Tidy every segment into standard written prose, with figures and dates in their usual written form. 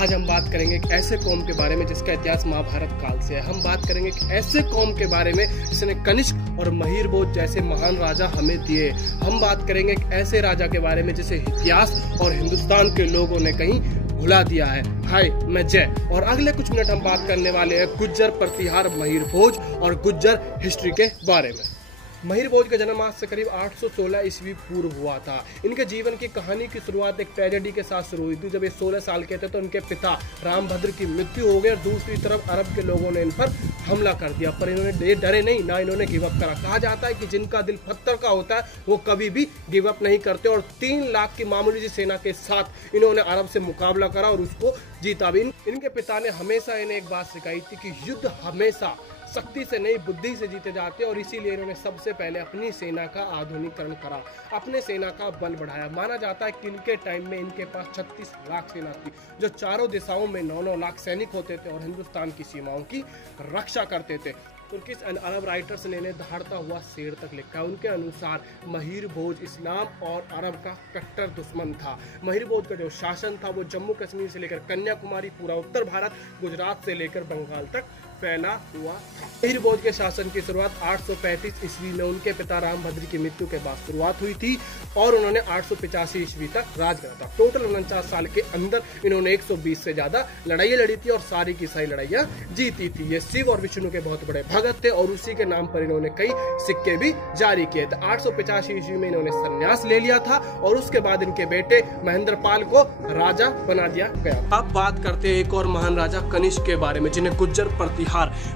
आज हम बात करेंगे एक ऐसे कौम के बारे में जिसका इतिहास महाभारत काल से है। हम बात करेंगे एक ऐसे कौम के बारे में जिसने कनिष्क और महिरभोज जैसे महान राजा हमें दिए। हम बात करेंगे एक ऐसे राजा के बारे में जिसे इतिहास और हिंदुस्तान के लोगों ने कहीं भुला दिया है। हाय, मैं जय, और अगले कुछ मिनट हम बात करने वाले हैं गुज्जर प्रतिहार महिरभोज और गुज्जर हिस्ट्री के बारे में। महिरभोज का जन्म आज से करीब 816 ईस्वी पूर्व हुआ था। इनके जीवन की कहानी की शुरुआत एक ट्रेजेडी के साथ शुरू हुई थी। जब ये 16 साल के थे तो इनके पिता रामभद्र की मृत्यु हो गई और दूसरी तरफ अरब के लोगों ने इन पर हमला कर दिया, पर इन्होंने डरे नहीं, ना इन्होंने गिव अप करा। कहा जाता है कि जिनका दिल पत्थर का होता है वो कभी भी गिव अप नहीं करते, और 3 लाख की मामूली सी सेना के साथ इन्होंने अरब से मुकाबला करा और उसको जीता भी। इनके पिता ने हमेशा इन्हें एक बात सिखाई थी कि युद्ध हमेशा शक्ति से नहीं बुद्धि से जीते जाते, और इसीलिए इन्होंने सबसे पहले अपनी सेना का आधुनिकीकरण करा, अपने सेना का बल बढ़ाया। माना जाता है कि इनके टाइम में इनके पास 36 लाख सेना थी, जो चारों दिशाओं में 9-9 लाख सैनिक होते थे और हिंदुस्तान की सीमाओं की रक्षा करते थे। तुर्किश एंड अरब राइटर्स ने इन्हें दहाड़ता हुआ शेर तक लिखा है। उनके अनुसार महिरभोज इस्लाम और अरब का कट्टर दुश्मन था। महिरभोज का जो शासन था वो जम्मू कश्मीर से लेकर कन्याकुमारी, पूरा उत्तर भारत, गुजरात से लेकर बंगाल तक फैला हुआ था। महिरभोज के शासन की शुरुआत 835 ईस्वी में उनके पिता रामभद्र की मृत्यु के बाद शुरुआत हुई थी और उन्होंने 885 ईस्वी तक राज करा था। टोटल 49 साल के अंदर इन्होंने 120 से ज्यादा लड़ाइयां लड़ी थी और सारी की सारी लड़ाइयां जीती थी। ये शिव और विष्णु के बहुत बड़े भगत थे और उसी के नाम पर इन्होंने कई सिक्के भी जारी किए थे। 885 ईस्वी में इन्होंने संन्यास ले लिया था और उसके बाद इनके बेटे महेंद्रपाल को राजा बना दिया गया। अब बात करते हैं एक और महान राजा कनिष्क के बारे में, जिन्हें गुज्जर प्रतिहार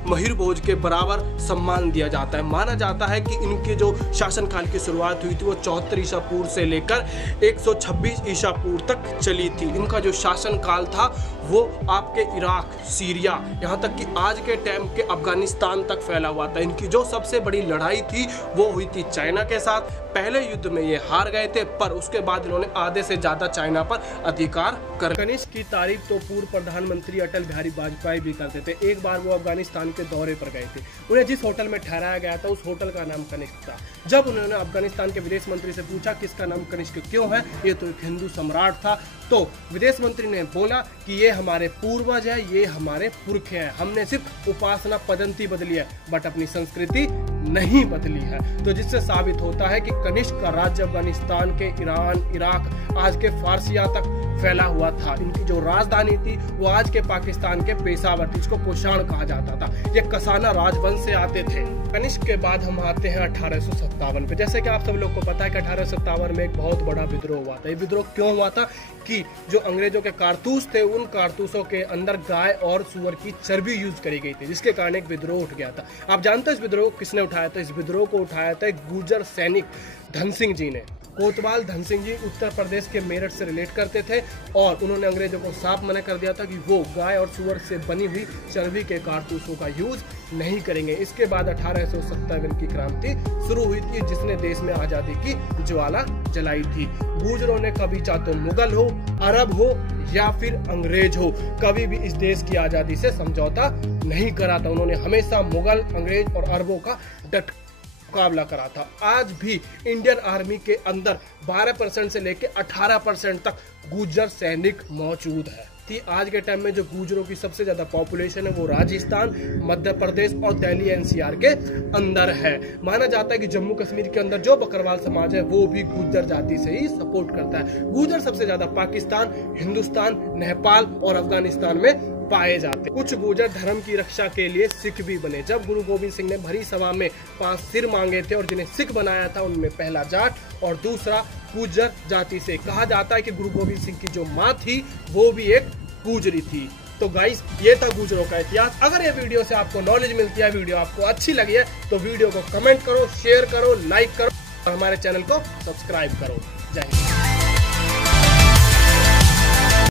महिरभोज के बराबर सम्मान दिया जाता है। माना जाता है कि इनके जो शासन काल की शुरुआत हुई थी वो 74 ईसा पूर्व से लेकर 126 ईसा पूर्व तक चली थी। इनका जो शासन काल था वो आपके इराक, सीरिया, यहाँ तक कि आज के टाइम के अफगानिस्तान तक फैला हुआ था। इनकी जो सबसे बड़ी लड़ाई थी वो हुई थी चाइना के साथ। पहले युद्ध में ये हार गए थे, पर उसके बाद इन्होंने आधे से ज्यादा चाइना पर अधिकार कर। कनिष्क की तारीफ तो पूर्व प्रधानमंत्री अटल बिहारी वाजपेयी भी करते थे। एक बार वो अफगानिस्तान के दौरे पर गए थे। उन्हें जिस होटल में ठहराया गया था उस होटल का नाम कनिष्क था। जब उन्होंने अफगानिस्तान के विदेश मंत्री से पूछा कि इसका नाम कनिष्क क्यों है, ये तो एक हिंदू सम्राट था, तो विदेश मंत्री ने बोला कि ये हमारे पूर्वज है, ये हमारे पुरखे हैं, हमने सिर्फ उपासना पद्धति बदली है बट अपनी संस्कृति नहीं बदली है। तो जिससे साबित होता है कि कनिष्क का राज्य अफगानिस्तान के ईरान, इराक, आज के फारसिया तक फैला हुआ था। इनकी जो राजधानी थी वो आज के पाकिस्तान के पेशावर थी, जिसको कुषाण कहा जाता था। ये कसाना राजवंश से आते थे। कनिष्क के बाद हम आते हैं 1857 पे। जैसे कि आप सब लोग को पता है कि 1857 में एक बहुत बड़ा विद्रोह हुआ था। ये विद्रोह क्यों हुआ था कि जो अंग्रेजों के कारतूस थे उन कारतूसों के अंदर गाय और सुअर की चर्बी यूज करी गई थी, जिसके कारण एक विद्रोह उठ गया था। आप जानते हैं इस विद्रोह को किसने उठाया था? इस विद्रोह को उठाया था एक गुर्जर सैनिक धन सिंह जी ने। कोतवाल धन सिंह जी उत्तर प्रदेश के मेरठ से रिलेट करते थे और उन्होंने अंग्रेजों को साफ मना कर दिया था कि वो गाय और सुअर से बनी हुई चर्बी के कारतूसों का यूज नहीं करेंगे। इसके बाद 1857 की क्रांति शुरू हुई थी, जिसने देश में आजादी की ज्वाला जलाई थी। गुर्जरों ने कभी चाहे तो मुगल हो, अरब हो या फिर अंग्रेज हो, कभी भी इस देश की आजादी से समझौता नहीं करा था। उन्होंने हमेशा मुगल, अंग्रेज और अरबों का डट मुकाबला करा था। आज भी इंडियन आर्मी के अंदर 12% से लेकर 18% तक गुर्जर सैनिक मौजूद है। आज के टाइम में जो गुर्जरों की सबसे ज्यादा पॉपुलेशन है वो राजस्थान, मध्य प्रदेश और दिल्ली एनसीआर के अंदर है। माना जाता है कि जम्मू कश्मीर के अंदर जो बकरवाल समाज है वो भी गुर्जर जाति से ही सपोर्ट करता है। गुर्जर सबसे ज्यादा पाकिस्तान, हिंदुस्तान, नेपाल और अफगानिस्तान में पाए जाते। कुछ गुर्जर धर्म की रक्षा के लिए सिख भी बने। जब गुरु गोविंद सिंह ने भरी सभा में 5 सिर मांगे थे और जिन्हें सिख बनाया था उनमें पहला जाट और दूसरा गुर्जर जाति से। कहा जाता है कि गुरु गोविंद सिंह की जो माँ थी वो भी एक गुर्जरी थी। तो गाइस, ये था गुर्जरों का इतिहास। अगर ये वीडियो से आपको नॉलेज मिलती है, वीडियो आपको अच्छी लगी है तो वीडियो को कमेंट करो, शेयर करो, लाइक करो और हमारे चैनल को सब्सक्राइब करो। जय हिंद।